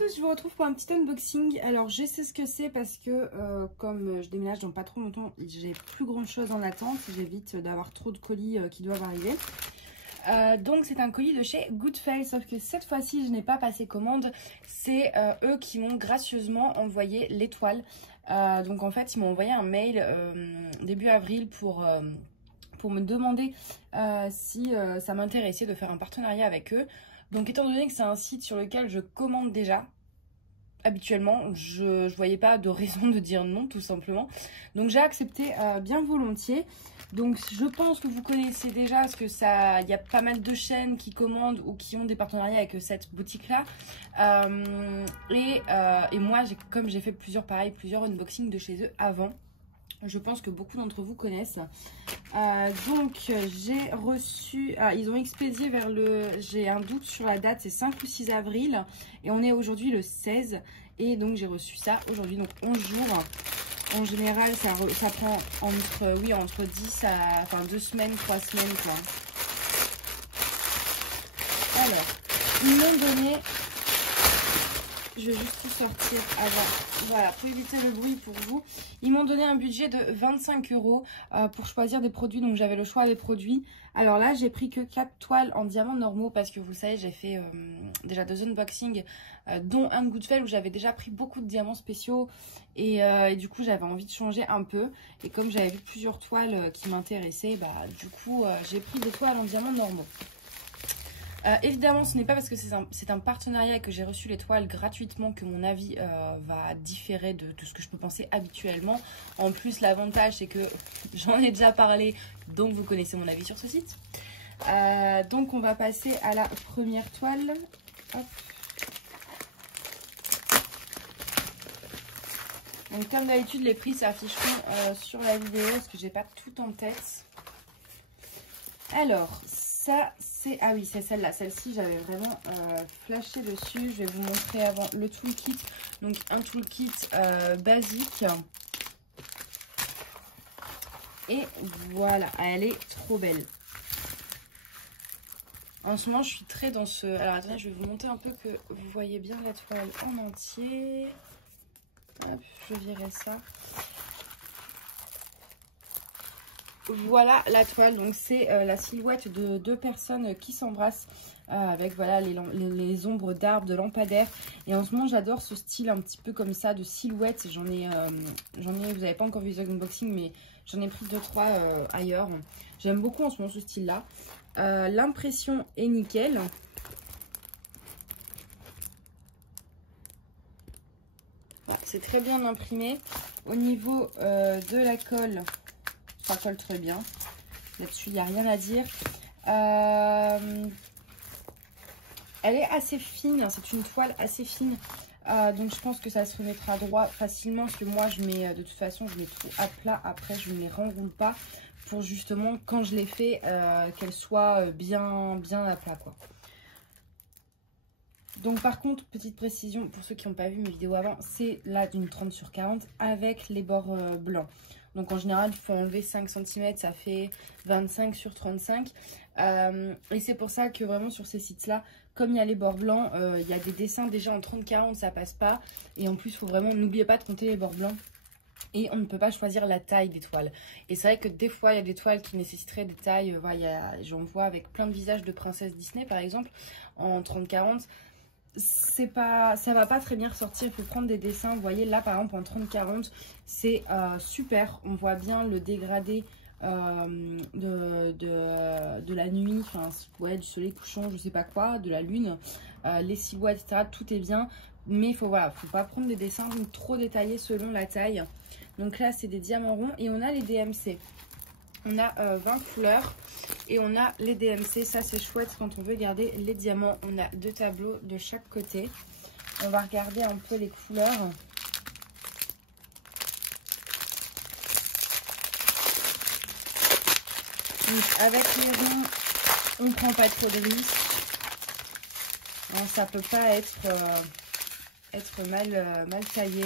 tous, je vous retrouve pour un petit unboxing. Alors je sais ce que c'est parce que comme je déménage dans pas trop longtemps, j'ai plus grand chose en attente. J'évite d'avoir trop de colis qui doivent arriver. Donc c'est un colis de chez Goodfellow, sauf que cette fois-ci je n'ai pas passé commande. C'est eux qui m'ont gracieusement envoyé l'étoile. Donc en fait ils m'ont envoyé un mail début avril pour me demander si ça m'intéressait de faire un partenariat avec eux. Donc étant donné que c'est un site sur lequel je commande déjà habituellement, je ne voyais pas de raison de dire non tout simplement. Donc j'ai accepté bien volontiers. Donc je pense que vous connaissez déjà parce que il y a pas mal de chaînes qui commandent ou qui ont des partenariats avec cette boutique là. Et moi comme j'ai fait plusieurs unboxings de chez eux avant, je pense que beaucoup d'entre vous connaissent. Donc j'ai reçu, ils ont expédié vers j'ai un doute sur la date, c'est 5 ou 6 avril et on est aujourd'hui le 16 et donc j'ai reçu ça aujourd'hui, donc 11 jours. En général ça prend entre 10 à 2 semaines, 3 semaines quoi. Alors ils m'ont donné, je vais juste tout sortir avant, voilà, pour éviter le bruit pour vous. Ils m'ont donné un budget de 25 € pour choisir des produits, donc j'avais le choix des produits. Alors là, j'ai pris que 4 toiles en diamants normaux parce que vous savez, j'ai fait déjà 2 unboxings, dont un de Goodfellow où j'avais déjà pris beaucoup de diamants spéciaux et du coup, j'avais envie de changer un peu. Et comme j'avais vu plusieurs toiles qui m'intéressaient, du coup, j'ai pris des toiles en diamants normaux. Évidemment, ce n'est pas parce que c'est un partenariat et que j'ai reçu l'étoile gratuitement que mon avis va différer de tout ce que je peux penser habituellement. En plus, l'avantage, c'est que j'en ai déjà parlé, donc vous connaissez mon avis sur ce site. Donc, on va passer à la première toile. Hop. Donc, comme d'habitude, les prix s'afficheront sur la vidéo parce que j'ai pas tout en tête. Alors, ça, ah oui, c'est celle-là. Celle-ci, j'avais vraiment flashé dessus. Je vais vous montrer avant le toolkit. Donc, un toolkit basique. Et voilà, elle est trop belle. En ce moment, je suis très dans ce... Alors, attendez, je vais vous montrer un peu que vous voyez bien la toile en entier. Hop, je virerai ça. Voilà la toile, donc c'est la silhouette de deux personnes qui s'embrassent avec voilà les ombres d'arbres, de lampadaires. Et en ce moment j'adore ce style un petit peu comme ça de silhouette. J'en ai, vous n'avez pas encore vu les unboxing, mais j'en ai pris 2-3 ailleurs. J'aime beaucoup en ce moment ce style là. L'impression est nickel. Voilà, c'est très bien imprimé. Au niveau de la colle, ça colle très bien. Là-dessus, il n'y a rien à dire. Elle est assez fine. C'est une toile assez fine. Donc, je pense que ça se remettra droit facilement. Parce que moi, je mets de toute façon, je mets tout à plat. Après, je ne les renroule pas. Pour justement, quand je les fais, qu'elles soient bien à plat, quoi. Donc, par contre, petite précision, pour ceux qui n'ont pas vu mes vidéos avant, c'est là d'une 30 sur 40 avec les bords blancs. Donc en général, il faut enlever 5 cm, ça fait 25 sur 35. Et c'est pour ça que vraiment sur ces sites-là, comme il y a les bords blancs, il y a des dessins déjà en 30-40, ça passe pas. Et en plus, il faut vraiment, n'oubliez pas de compter les bords blancs. Et on ne peut pas choisir la taille des toiles. Et c'est vrai que des fois, il y a des toiles qui nécessiteraient des tailles, voilà, j'en vois avec plein de visages de princesses Disney par exemple, en 30-40. Ça va pas très bien ressortir, il faut prendre des dessins. Vous voyez là par exemple en 30-40 c'est super, on voit bien le dégradé de la nuit, enfin ouais, du soleil couchant, je sais pas quoi, de la lune, les silhouettes, etc. Tout est bien, mais faut pas prendre des dessins trop détaillés selon la taille. Donc là c'est des diamants ronds et on a les DMC. On a 20 couleurs et on a les DMC. Ça, c'est chouette quand on veut garder les diamants. On a 2 tableaux de chaque côté. On va regarder un peu les couleurs. Donc, avec les ronds, on prend pas trop de risques. Non, ça peut pas être mal taillé.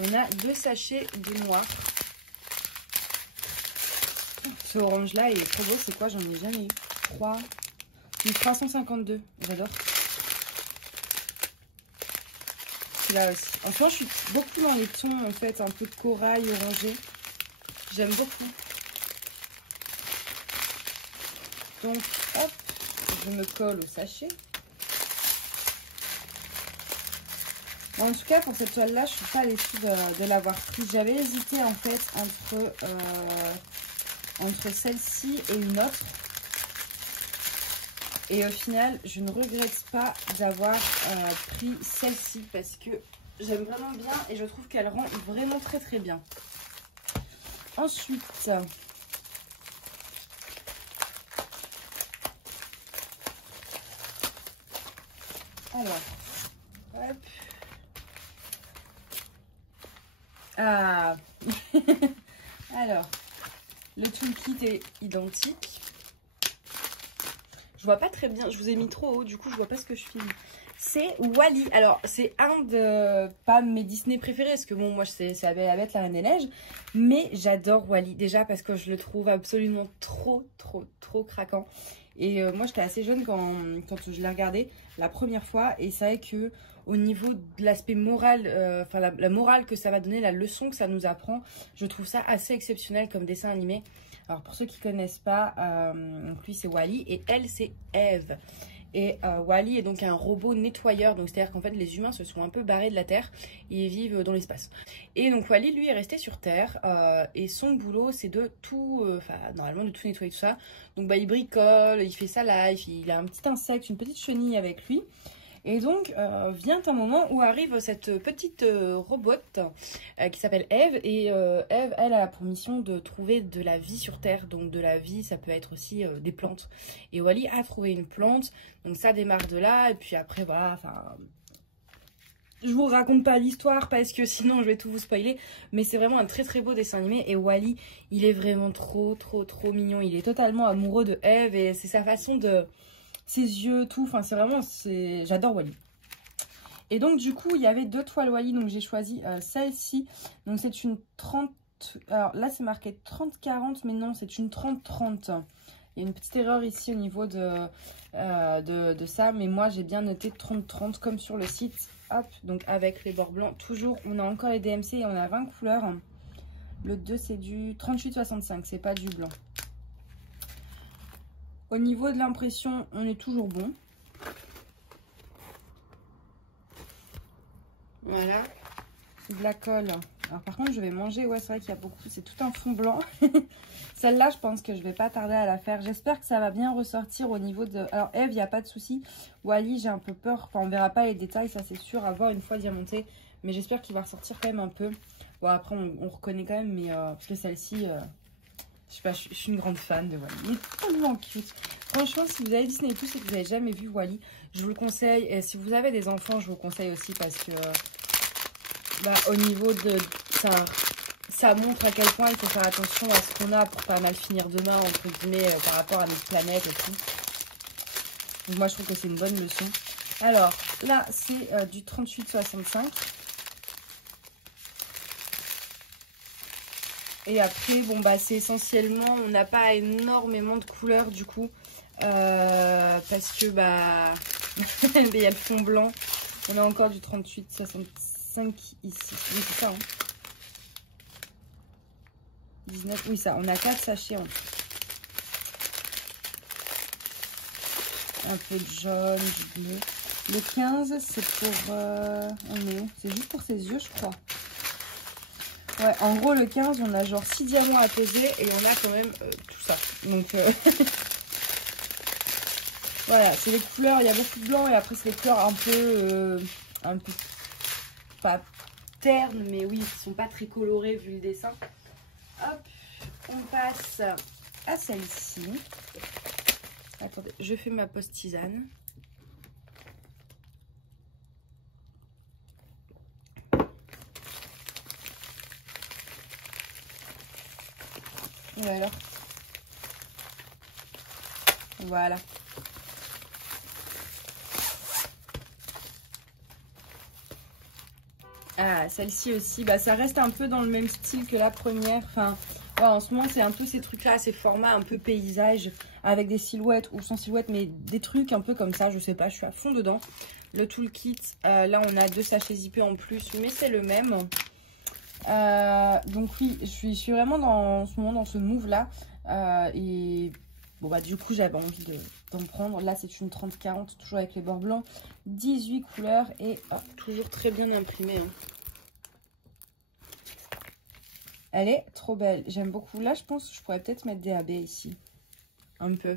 On a 2 sachets de noir. Ce orange là il est trop beau, c'est quoi? J'en ai jamais eu. 352, j'adore. celui-là aussi. En ce moment, je suis beaucoup dans les tons, en fait, un peu de corail, orangé. J'aime beaucoup. Donc, hop, je me colle au sachet. Bon, en tout cas, pour cette toile-là, je ne suis pas déçue de l'avoir prise. J'avais hésité, en fait, entre celle-ci et une autre. Et au final, je ne regrette pas d'avoir pris celle-ci parce que j'aime vraiment bien et je trouve qu'elle rend vraiment très très bien. Ensuite, alors, hop. Ah, alors, le toolkit est identique. Je vois pas très bien, je vous ai mis trop haut, du coup je vois pas ce que je filme. C'est Wall-E. Alors c'est un de, pas mes Disney préférés, parce que bon moi c'est la Bête, la Reine des Neiges. Mais j'adore Wall-E, déjà parce que je le trouve absolument trop craquant. Et moi j'étais assez jeune quand je l'ai regardé la première fois. Et c'est vrai que au niveau de l'aspect moral, enfin la morale que ça va donner, la leçon que ça nous apprend, je trouve ça assez exceptionnel comme dessin animé. Alors pour ceux qui ne connaissent pas, donc lui c'est Wall-E et elle c'est Eve. Et Wall-E est donc un robot nettoyeur, donc c'est-à-dire qu'en fait les humains se sont un peu barrés de la Terre et ils vivent dans l'espace. Et donc Wall-E lui est resté sur Terre et son boulot c'est de tout, normalement de tout nettoyer tout ça. Donc bah il bricole, il fait sa life, il a un petit insecte, une petite chenille avec lui. Et donc vient un moment où arrive cette petite robot qui s'appelle Eve. Et Eve, elle a pour mission de trouver de la vie sur Terre. Donc de la vie, ça peut être aussi des plantes. Et Wall-E a trouvé une plante. Donc ça démarre de là. Et puis après, voilà, enfin... Je vous raconte pas l'histoire parce que sinon je vais tout vous spoiler. Mais c'est vraiment un très beau dessin animé. Et Wall-E, il est vraiment trop mignon. Il est totalement amoureux de Eve. Et c'est sa façon de... ses yeux, tout, enfin c'est vraiment, j'adore Wall-E. Et donc du coup il y avait deux toiles Wall-E, donc j'ai choisi celle-ci. Donc c'est une 30, alors là c'est marqué 30-40 mais non c'est une 30-30. Il y a une petite erreur ici au niveau de ça, mais moi j'ai bien noté 30-30 comme sur le site. Hop, donc avec les bords blancs, toujours on a encore les DMC et on a 20 couleurs. Le 2 c'est du 38-65, c'est pas du blanc. Au niveau de l'impression, on est toujours bon. Voilà. De la colle. Alors par contre, je vais manger. Ouais, c'est vrai qu'il y a beaucoup. C'est tout un fond blanc. Celle-là, je pense que je vais pas tarder à la faire. J'espère que ça va bien ressortir au niveau de... Alors Eve, il n'y a pas de souci. Wall-E, j'ai un peu peur. Enfin, on verra pas les détails, ça c'est sûr, à voir une fois diamanté. Mais j'espère qu'il va ressortir quand même un peu. Bon, après, on reconnaît quand même, mais parce que celle-ci... je sais pas, je suis une grande fan de Wall-E. Il est tellement cute. Franchement, si vous avez Disney Plus et que vous n'avez jamais vu Wall-E, je vous le conseille. Et si vous avez des enfants, je vous le conseille aussi parce que au niveau de ça montre à quel point il faut faire attention à ce qu'on a pour pas mal finir demain, entre guillemets, par rapport à notre planète et tout. Donc moi, je trouve que c'est une bonne leçon. Alors, là, c'est du 38-65. Et après, bon, bah, c'est essentiellement, on n'a pas énormément de couleurs du coup. Parce que, bah, il y a le fond blanc. On a encore du 38-65 ici. Oui, c'est ça, hein. 19, oui, ça, on a 4 sachets en tout. Un peu de jaune, du bleu. Le 15, c'est pour... on est où? C'est juste pour ses yeux, je crois. Ouais, en gros, le 15, on a genre 6 diamants à peser et on a quand même tout ça. Donc, voilà, c'est les couleurs. Il y a beaucoup de blanc et après, c'est les couleurs un peu pas ternes, mais oui, qui sont pas très colorées vu le dessin. Hop, on passe à celle-ci. Attendez, je fais ma pause tisane. Et alors, voilà. Ah, celle-ci aussi, bah, ça reste un peu dans le même style que la première. Enfin, Ouais, en ce moment, c'est un peu ces trucs-là, ces formats un peu paysage, avec des silhouettes ou sans silhouette, mais des trucs un peu comme ça, je sais pas, je suis à fond dedans. Le toolkit, là, on a 2 sachets zippés en plus, mais c'est le même. Donc oui, je suis vraiment en ce moment dans ce move-là. Et bon, bah du coup, j'avais envie d'en prendre. Là, c'est une 30-40, toujours avec les bords blancs. 18 couleurs et toujours très bien imprimé. Hein. Elle est trop belle. J'aime beaucoup. Là, je pense que je pourrais peut-être mettre des AB ici. Un peu.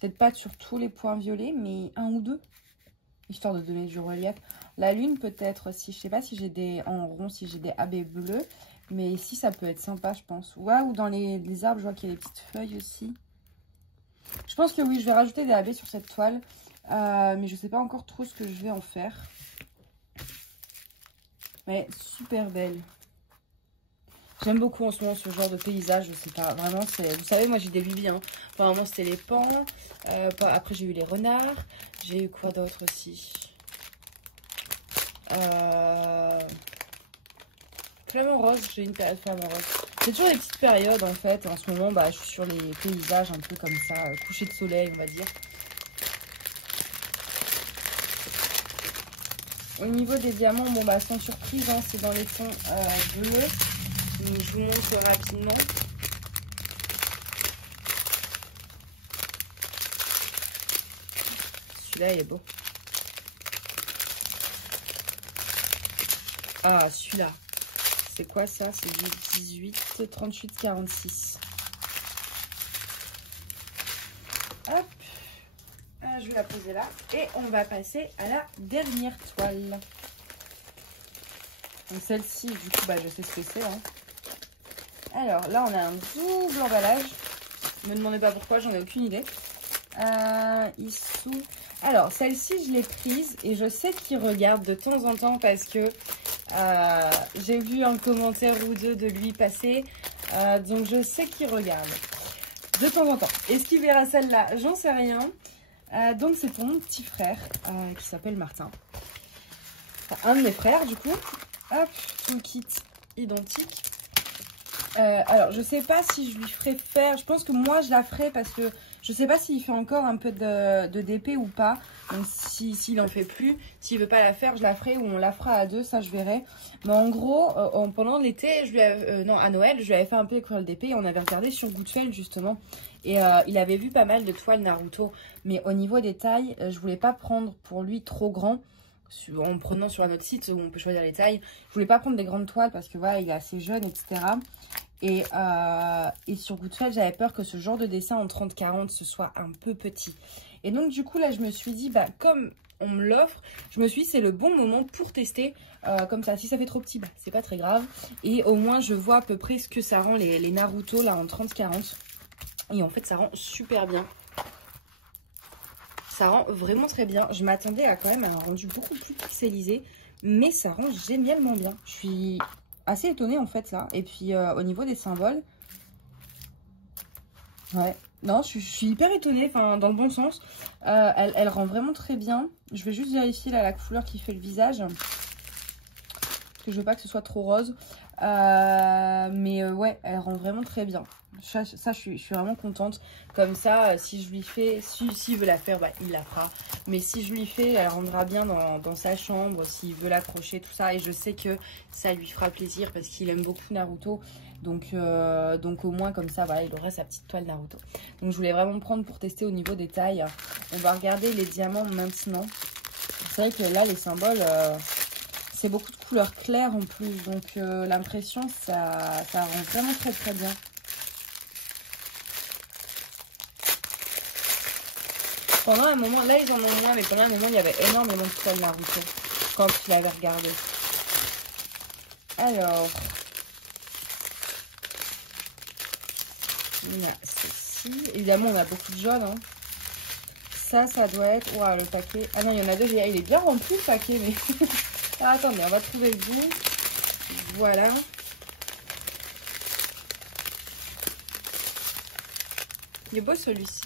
Peut-être pas sur tous les points violets, mais 1 ou 2. Histoire de donner du relief. La lune, peut-être, si je sais pas si j'ai des en rond, si j'ai des AB bleus. Mais ici, ça peut être sympa, je pense. Ouais, ou dans les arbres, je vois qu'il y a des petites feuilles aussi. Je pense que oui, je vais rajouter des AB sur cette toile. Mais je sais pas encore trop ce que je vais en faire. Mais super belle. J'aime beaucoup en ce moment ce genre de paysage, je sais pas, vraiment, vous savez, moi j'ai des lubies, hein. Apparemment c'était les pans, après j'ai eu les renards, j'ai eu quoi d'autre aussi, flamant rose, j'ai une période flamant rose. C'est toujours des petites périodes en fait, en ce moment, bah, je suis sur les paysages un peu comme ça, coucher de soleil on va dire. Au niveau des diamants, bon bah sans surprise, hein, c'est dans les tons bleus. Donc, je vous montre rapidement. Celui-là, il est beau. Ah, celui-là. C'est quoi ça? C'est du 18, 38, 46. Hop. Je vais la poser là. Et on va passer à la dernière toile. Donc celle-ci, du coup, bah, je sais ce que c'est. Hein. Alors là, on a un double emballage. Ne me demandez pas pourquoi, j'en ai aucune idée. Issou. Alors, celle-ci, je l'ai prise et je sais qu'il regarde de temps en temps parce que j'ai vu un commentaire ou deux de lui passer. Donc, je sais qu'il regarde de temps en temps. Est-ce qu'il verra celle-là? J'en sais rien. Donc, c'est pour mon petit frère qui s'appelle Martin. Enfin, un de mes frères, du coup. Hop, tout kit identique. Alors, je sais pas si je lui ferai faire. Je pense que moi, je la ferai parce que je sais pas s'il fait encore un peu de DP ou pas. Donc, s'il en fait plus, s'il veut pas la faire, je la ferai ou on la fera à deux. Ça, je verrai. Mais en gros, pendant l'été, non, à Noël, je lui avais fait un peu écrire le DP et on avait regardé sur Goodfellow justement. Et il avait vu pas mal de toiles Naruto. Mais au niveau des tailles, je voulais pas prendre pour lui trop grand. En prenant sur un autre site où on peut choisir les tailles. Je voulais pas prendre des grandes toiles parce que voilà, il est assez jeune, etc. Et sur Goodfellow, j'avais peur que ce genre de dessin en 30-40, ce soit un peu petit. Et donc, du coup, là, je me suis dit, bah, comme on me l'offre, je me suis dit, c'est le bon moment pour tester comme ça. Si ça fait trop petit, bah, c'est pas très grave. Et au moins, je vois à peu près ce que ça rend les Naruto, là, en 30-40. Et en fait, ça rend super bien. Ça rend vraiment très bien. Je m'attendais à quand même à un rendu beaucoup plus pixelisé. Mais ça rend génialement bien. Je suis assez étonnée en fait là. Et puis au niveau des symboles. Ouais. Non, je suis hyper étonnée. Enfin, dans le bon sens. Elle rend vraiment très bien. Je vais juste vérifier là la couleur qui fait le visage. Parce que je veux pas que ce soit trop rose. Mais ouais, elle rend vraiment très bien. Ça, je suis vraiment contente. Comme ça, si je lui fais, s'il veut la faire, bah, il la fera. Mais si je lui fais, elle rendra bien dans sa chambre, s'il veut l'accrocher, tout ça. Et je sais que ça lui fera plaisir parce qu'il aime beaucoup Naruto. Donc au moins, comme ça, voilà, il aura sa petite toile Naruto. Donc, je voulais vraiment me prendre pour tester au niveau des tailles. On va regarder les diamants maintenant. C'est vrai que là, les symboles... c'est beaucoup de couleurs claires en plus, donc l'impression, ça rend vraiment très très bien. Pendant un moment, là ils en ont moins, mais pendant un moment, il y avait énormément de toiles Naruto quand il avait regardé. Alors, on a ceci. Évidemment, on a beaucoup de jaune. Hein. Ça doit être... Ouah, le paquet. Ah non, il y en a deux. Il est bien rempli le paquet, mais... Alors, attendez, on va trouver le bout. Voilà. Il est beau celui-ci.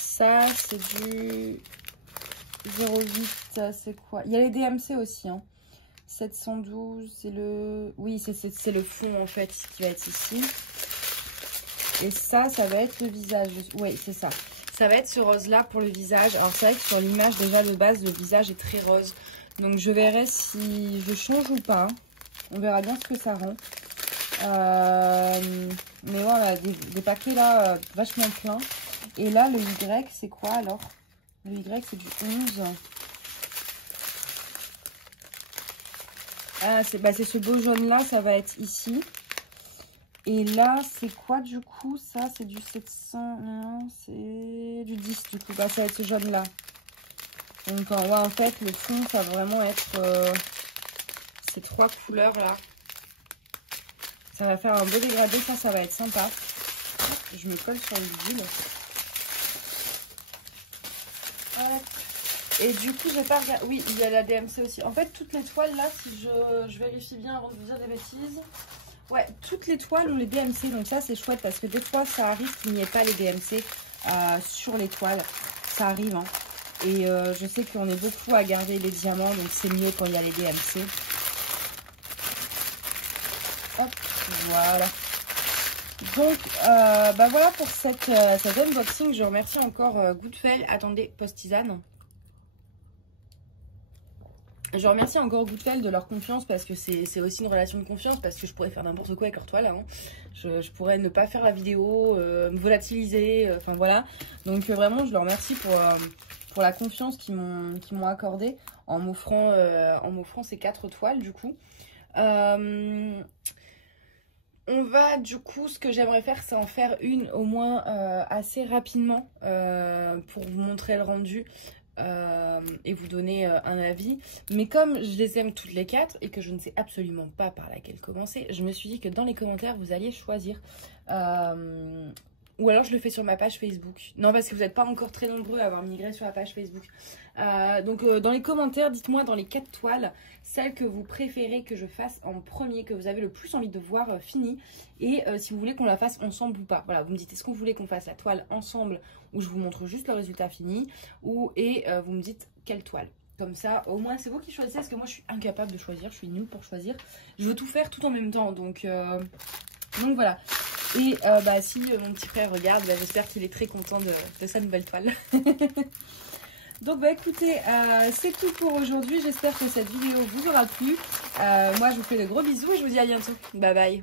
Ça, c'est du 0,8. C'est quoi? Il y a les DMC aussi. Hein. 712, c'est le... Oui, c'est le fond en fait qui va être ici. Et ça va être le visage. Oui, c'est ça. Ça va être ce rose-là pour le visage. Alors c'est vrai que sur l'image déjà de base, le visage est très rose. Donc je verrai si je change ou pas. On verra bien ce que ça rend. Mais voilà, des paquets là vachement pleins. Et là, le Y, c'est quoi alors? Le Y, c'est du 11. Ah, c'est ce beau jaune-là, ça va être ici. Et là, c'est quoi du coup? Ça, c'est du 700, non, c'est du 10 du coup. Bah, ça va être ce jaune-là. Donc, ouais, en fait, le fond, ça va vraiment être ces 3 couleurs-là. Ça va faire un beau dégradé, ça va être sympa. Je me colle sur le vide. Et du coup, je vais pas regarder. Oui, il y a la DMC aussi. En fait, toutes les toiles là, si je vérifie bien avant de vous dire des bêtises. Ouais, toutes les toiles ont les DMC. Donc ça, c'est chouette parce que des fois, ça arrive qu'il n'y ait pas les DMC sur les toiles. Ça arrive, hein. Et je sais qu'on est beaucoup à garder les diamants. Donc c'est mieux quand il y a les DMC. Hop, voilà. Donc, bah voilà pour cet unboxing. Je remercie encore Goodfell. Attendez, post tisane. Je remercie encore Goodfell de leur confiance parce que c'est aussi une relation de confiance parce que je pourrais faire n'importe quoi avec leur toile. Hein. Je pourrais ne pas faire la vidéo, me volatiliser, enfin voilà. Donc vraiment, je leur remercie pour la confiance qu'ils m'ont accordée en m'offrant ces 4 toiles du coup. On va du coup, ce que j'aimerais faire, c'est en faire une au moins assez rapidement pour vous montrer le rendu. Et vous donner un avis. Mais comme je les aime toutes les 4 et que je ne sais absolument pas par laquelle commencer, je me suis dit que dans les commentaires vous alliez choisir ou alors je le fais sur ma page Facebook. Non, parce que vous n'êtes pas encore très nombreux à avoir migré sur la page Facebook. Donc dans les commentaires, dites-moi dans les 4 toiles celle que vous préférez que je fasse en premier, que vous avez le plus envie de voir finie, et si vous voulez qu'on la fasse ensemble ou pas. Voilà, vous me dites est-ce que vous voulez qu'on fasse la toile ensemble ou je vous montre juste le résultat fini, et vous me dites quelle toile. Comme ça, au moins c'est vous qui choisissez, parce que moi je suis incapable de choisir, je suis nulle pour choisir. Je veux tout faire tout en même temps, donc voilà. Et si mon petit frère regarde, j'espère qu'il est très content de sa nouvelle toile. Donc écoutez, c'est tout pour aujourd'hui. J'espère que cette vidéo vous aura plu. Moi je vous fais de gros bisous et je vous dis à bientôt. Bye bye.